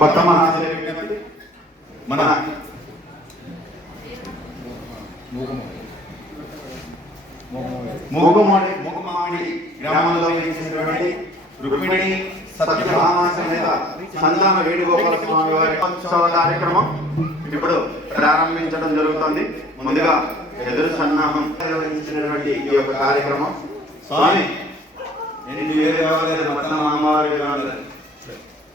విజ్ఞప్తి మన మూగమాడి మూగమాడి గ్రామంలో వేసినటువంటి రుక్మిణి సత్యభామ సమేత సంతాన వేణుగోపాల స్వామి వారి ఉత్సవ కార్యక్రమం ఇప్పుడు ప్రారంభించడం జరుగుతుంది. ముందుగా ఎదురు సన్నాహం నిర్వహించినటువంటి ఈ యొక్క కార్యక్రమం. స్వామి నేను మొత్తం మా అమ్మవారి.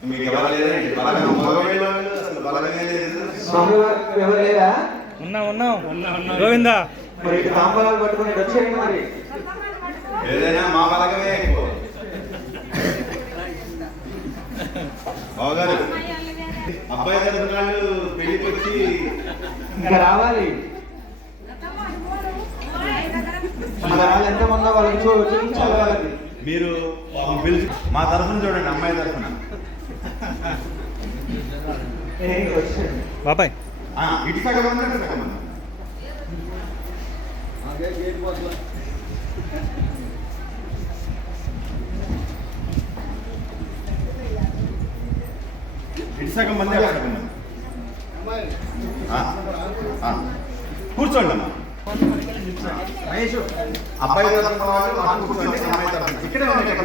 మీకు ఎవరు లేదండి బలగం మగవాళ్ళు అసలు బలగమే లేదు స్వామి వారు ఎవరు లేరా? ఉన్నాం ఉన్నాం. గోవిందా. మరి ఇటు తాంబూలాలు పట్టుకుని వచ్చేయండి మరి. ఏదైనా మా బలగమే బావగారు అబ్బాయి తరఫునాలు పెళ్ళికి వచ్చి ఇంకా రావాలి. మన వాళ్ళు ఎంతమంది వాళ్ళకి చూపించాలి వాళ్ళకి. మీరు మా తరఫున చూడండి అమ్మాయి తరఫున. బాబాయ్. ఆ, ఇటు సగం. ఇటు మంది. కూర్చోండి అమ్మా. అబ్బాయి కూర్చోండి. ఇక్కడే ఉన్నాయి